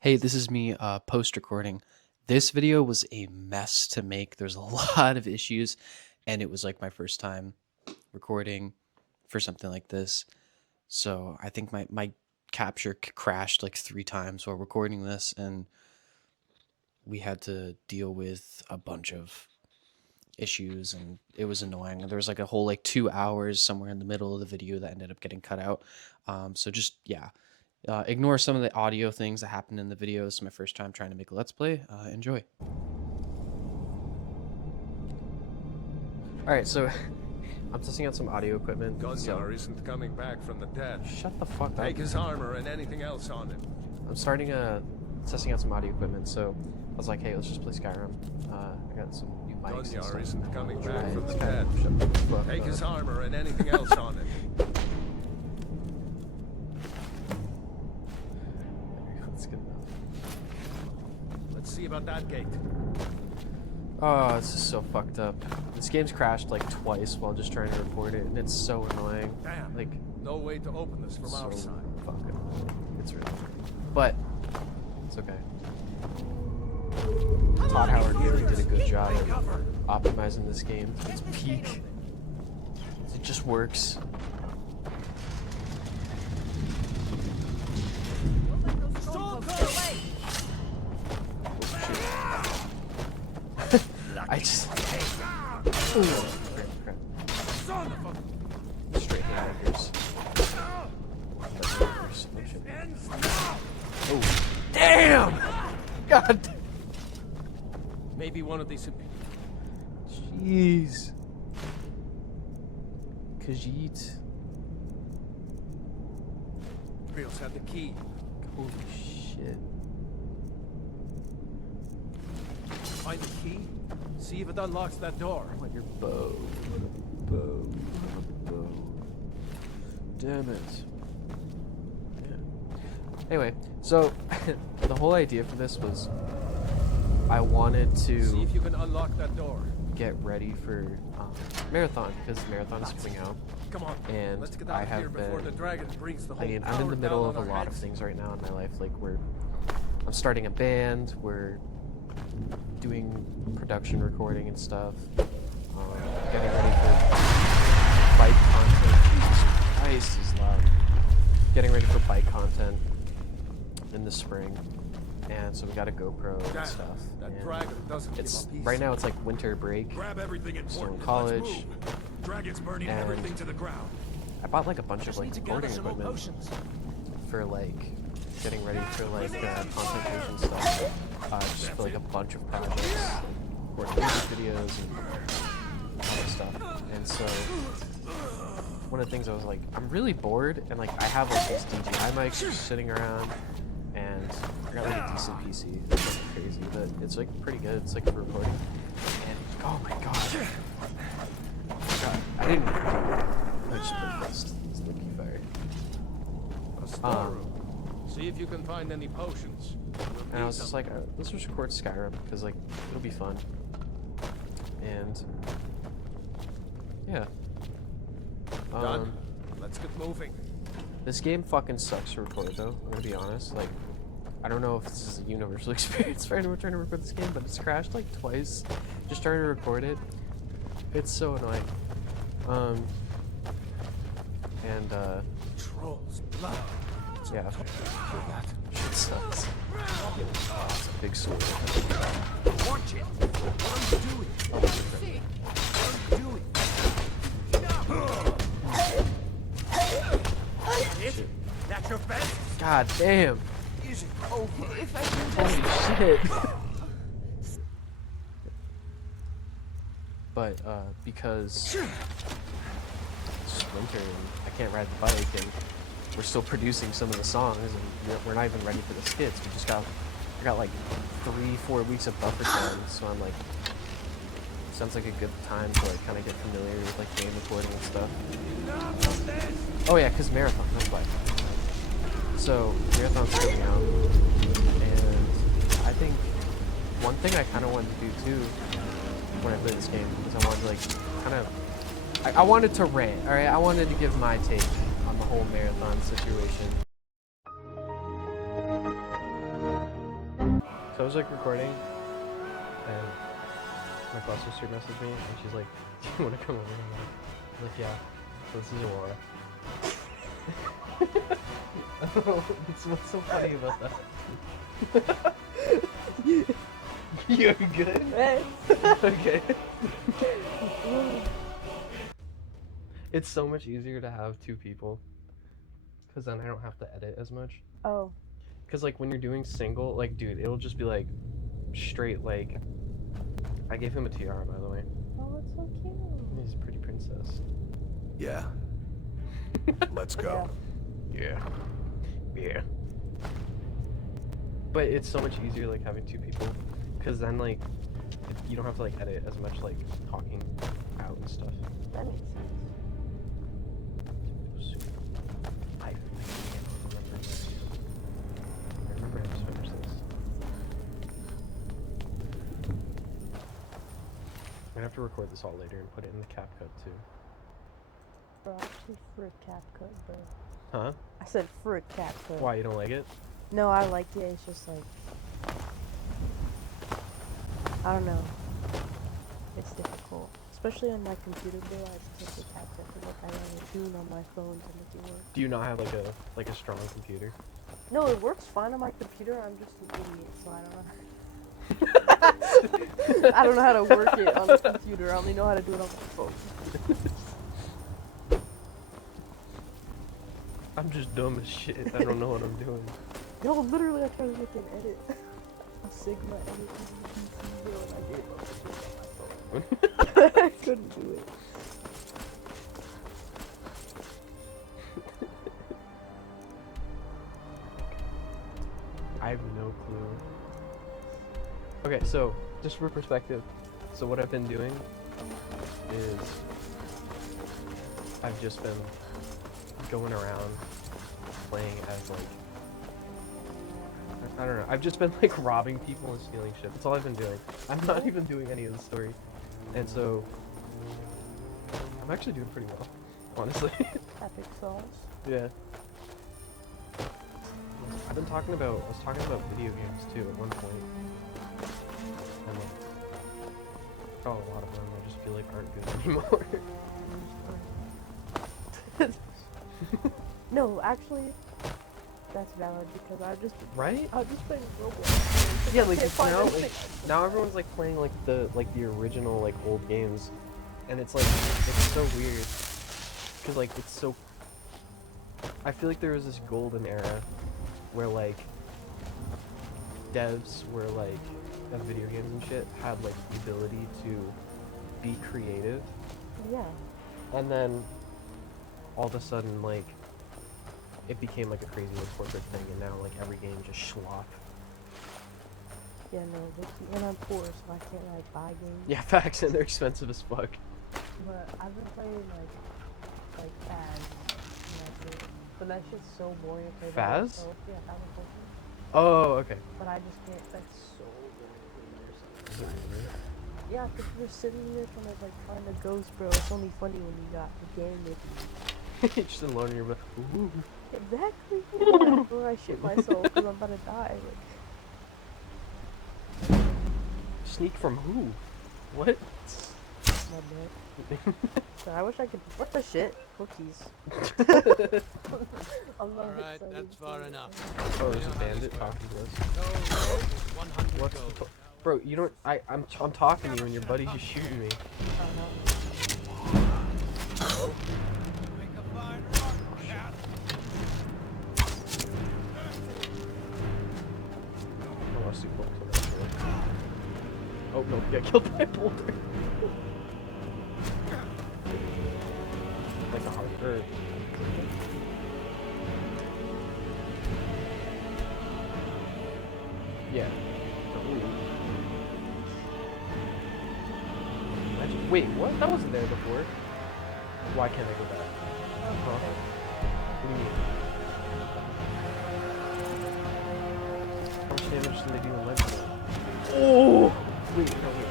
Hey, this is me post-recording. This video was a mess to make. There's a lot of issues, and it was like my first time recording for something like this. So I think my capture crashed like 3 times while recording this, and we had to deal with a bunch of issues, and it was annoying. There was like a whole like 2 hours somewhere in the middle of the video that ended up getting cut out. So just yeah, ignore some of the audio things that happened in the video. This is my first time trying to make a Let's Play. Enjoy. Alright, so I'm testing out some audio equipment. Gunyar isn't coming back from the dead. Shut the fuck up. Take his armor and anything else on him. I'm starting testing out some audio equipment, so I was like, hey, let's just play Skyrim. I got some new mics and Gunyar stuff. isn't coming back Right, from the it's dead. Shut the fuck Take up. his armor and anything else on him. That's good enough. Let's see about that gate. Oh, this is so fucked up. This game's crashed like twice while just trying to record it, and it's so annoying. Damn. Like, No way to open this from so our side. fucking annoying. It's really annoying. But it's okay. Todd Howard really did a good job of optimizing this game to its peak. It just works. I just. Ooh, crap. Straight haymakers. Oh, damn! God. Maybe one of these. Jeez. Khajiit. Ferral's had the key. Holy shit. Find the key. See if it unlocks that door. I want your bow. Bow. Bow. Damn it. Yeah. Anyway, so the whole idea for this was I wanted See to if you can unlock that door. get ready for marathon, because the marathon is coming out. Come on. And Let's get I out of have here before been- the dragon brings the whole I mean, I'm in tower the middle down of on a our lot of heads. things right now in my life. Like I'm starting a band, we're doing production recording and stuff, getting ready for bike content. Jesus Christ, is loud. Getting ready for bike content in the spring, and so we got a GoPro Damn, and stuff. that and dragon doesn't give it's up easy. right now it's like winter break. Grab everything Still in important. college. Let's move. Dragon's burning And- everything to the ground. I bought like a bunch of Just like need to gather recording some more equipment potions. for like getting ready for like content creation stuff. Just for like a bunch of projects, like, recording music videos and all that stuff. And so one of the things I was like, I'm really bored, and like I have like these DJI mics just sitting around, and I got like a decent PC. It's nothing crazy, but it's like pretty good. It's like for recording. And oh my god. I didn't do it. I just pressed. It's the key fire. A storeroom. See if you can find any potions. And I was just like, let's just record Skyrim, because like it'll be fun. And yeah. Done. Let's get moving. This game fucking sucks to record though, I'm gonna be honest. Like, I don't know if this is a universal experience for anyone trying to record this game, but it's crashed like twice just trying to record it. It's so annoying. Trolls, blood. Yeah. Shit sucks. Oh, it's a big sword. Watch it. What are you doing? Oh, okay. What are you doing? Shit. That's your best? God damn. Is it over? If I can just... Holy shit. But because it's winter and I can't ride the bike, and we're still producing some of the songs, and we're not even ready for the skits. I got like 3-4 weeks of buffer time, so I'm like, sounds like a good time to like kind of get familiar with like game recording and stuff. Oh yeah, because marathon, that's why. So marathon's coming out, and I think one thing I kind of wanted to do too when I played this game is I wanted to like kind of I wanted to rant, all right? I wanted to give my take on the whole marathon situation. So I was like recording, and my plus sister messaged me, and she's like, "Do you want to come over?" And I'm like, "Yeah." So this is Aurora. What's so funny about that? You're good? Okay. It's so much easier to have two people, because then I don't have to edit as much. Oh. Because, like, when you're doing single, like, dude, it'll just be, like, straight, like... I gave him a tiara, by the way. Oh, that's so cute. He's a pretty princess. Yeah. Let's go. Yeah. Yeah. But it's so much easier, like, having two people. Because then, like, you don't have to, like, edit as much, like, talking out and stuff. That makes sense. I can't remember this. I remember I just finished this. I'm gonna have to record this all later and put it in the CapCut too. Bro, actually, frick CapCut, bro. Huh? I said frick CapCut. Why, you don't like it? No, I like it. It's just like, I don't know. It's difficult, especially on my computer. Bro, I just take CapCut because like I run a tune on my phone to make it work. Do you not have like a strong computer? No, it works fine on my computer. I'm just an idiot, so I don't know. I don't know how to work it on the computer. I only know how to do it on my phone. I'm just dumb as shit. I don't know what I'm doing. No, literally, I tried to make an edit. A Sigma edit on the PC, bro, and I gave up the shit on my phone. I couldn't do it. I have no clue. Okay, so just for perspective, so what I've been doing is I've just been going around playing as like I don't know. I've just been like robbing people and stealing shit. That's all I've been doing. I'm not even doing any of the story, and so I'm actually doing pretty well, honestly. Epic sauce. Yeah. I was talking about video games too at one point. And like, oh, a lot of them I just feel like aren't good anymore. No, actually, that's valid because I just Right? playing Roblox. Yeah, I like can't find now, anything. like now everyone's like playing like the original like old games, and it's like it's so weird because like it's so. I feel like there was this golden era where like devs were like of video games and shit had like the ability to be creative, Yeah. and then all of a sudden like it became like a crazy like corporate thing, and now like every game just schlock. Yeah, no, and I'm poor, so I can't like buy games. Yeah, facts, and they're expensive as fuck. But I've been playing like Faz, and that's it. But that shit's so boring to play by Faz? myself. Yeah, Faz and Fortune. Oh, okay. But I just can't. That's so boring. Yeah, because you're sitting there trying to like find a ghost, bro. It's only funny when you got the game with you. Just alone in your butt. Ooh. Exactly. Yeah, or I shit myself because I'm about to die. Like, Sneak from who? What? my bad. So I wish I could. What the shit? Cookies. I'm not Alright, excited that's for far it. enough. Oh, there's a bandit talking to us. So, 100 What's gold. the Bro, you don't. I'm talking to you and your buddy's just shooting me. I want to suplex on that boy. Oh no, he got killed by a boulder. Like a hard bird. Yeah. Imagine, wait, what? That wasn't there before. Why can't I go back? Huh? What do you mean? How much damage did they do in Legend? Oh! Wait, no, wait.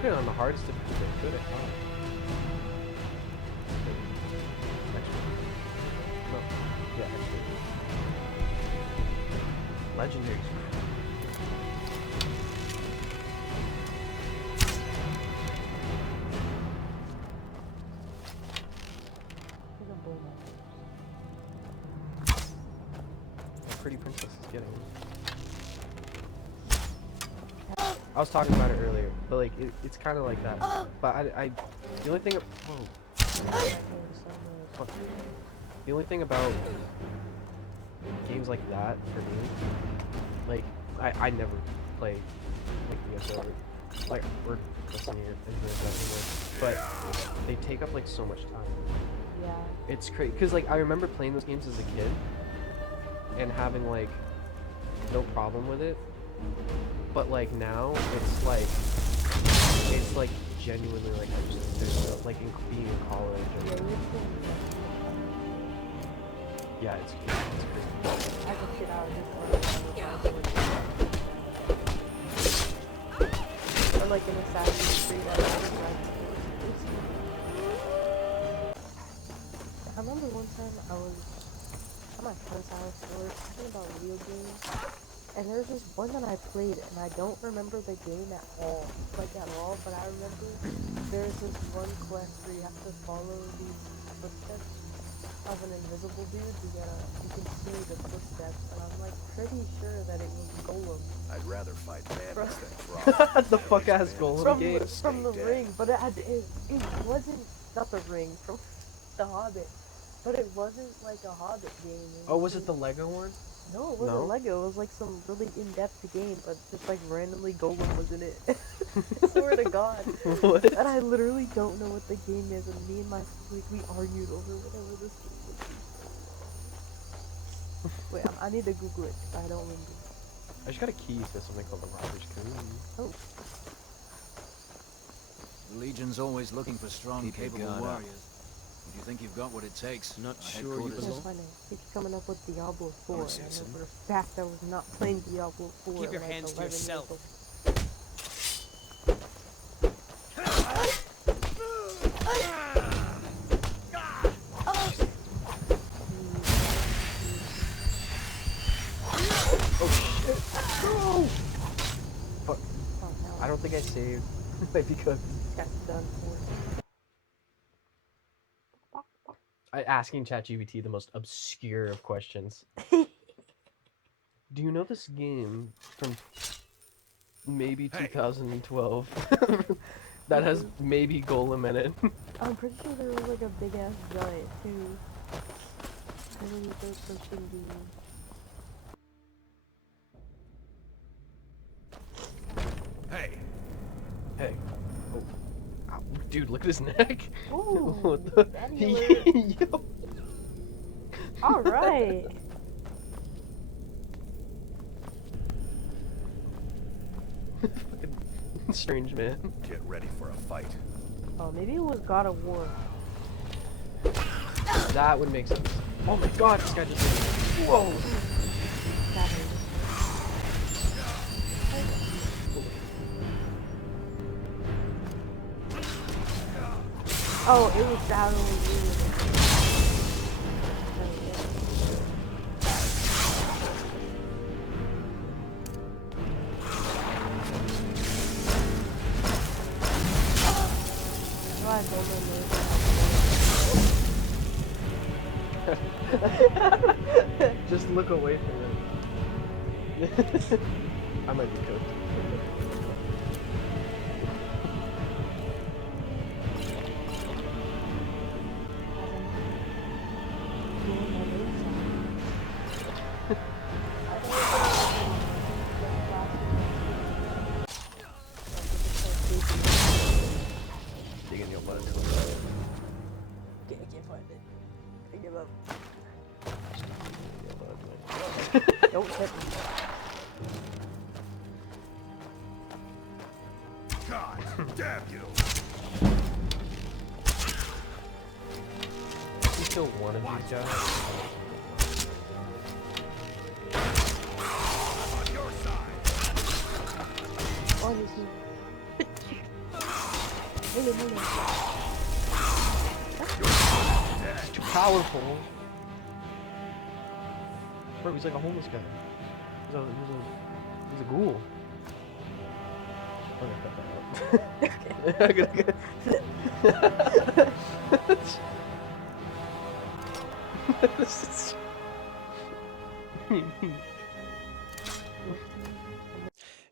put it on the hardest difficulty I could. No. Yeah, actually. Legendary. Pretty princess is getting. I was talking about it earlier, but like it's kind of like that. But the only thing. Whoa. Fuck. The only thing about games like that for me, like I never play like DSO like we're listening to anymore, but they take up like so much time. Yeah. It's crazy because like I remember playing those games as a kid and having like no problem with it, but like now it's like genuinely like I just like being in college and yeah, it's crazy. I could get out of this one. Or like an Assassin's Creed. I remember one time I was at my friend's house, we were talking about video games, and there was this one that I played, and I don't remember the game at all, but I remember there's this one quest where you have to follow these footsteps of an invisible dude. You can see the footsteps, and I'm like pretty sure that it was Golem. I'd rather fight bandits than frogs. The fuck ass Golem game. From the ring, but it wasn't, not the ring, from the Hobbit. But it wasn't like a Hobbit game. Oh, was it the Lego one? No, it wasn't Lego. It was like some really in-depth game, but just like randomly Golem was in it. I swear to God. What? And I literally don't know what the game is, and me and my we argued over whatever this game was. Wait, I need to Google it. I don't remember. I just got a key to something called the Robbers Coon. Oh. The Legion's always looking for strong, Keep your capable guard up. warriors. If you think you've got what it takes, Not our sure you headquarters- That's belong. funny. Keep coming up with Diablo 4, and citizen. for a fact I was not playing Diablo 4. Keep your at, like, hands to 11 years yourself. old. Fuck. Oh, no. I don't think I saved. Because That's done for. asking ChatGPT the most obscure of questions. Do you know this game from maybe Hey. 2012 that has maybe Golem in it? I'm pretty sure there was like a big ass giant too. Really third person game. Hey, Hey. Oh. Ow. Dude, look at his neck. Ooh, What the? anyway. Yo. Alright. Fucking strange man. get ready for a fight. Oh, maybe it was God of War. That would make sense. Oh my god, this guy just. Whoa! That is. Oh, it was that only Just look away from it. I might be cooked. Digging your butt. I can't find it. I give up. Don't hit me. God damn you! You still one of these guys? On your side. Oh, you see. It's too powerful. Bro, he's like a homeless guy. He's a ghoul. I'm gonna cut that out.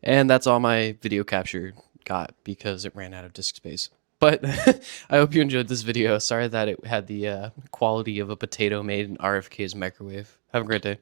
And that's all my video capture got because it ran out of disk space. But I hope you enjoyed this video. Sorry that it had the quality of a potato made in RFK's microwave. Have a great day.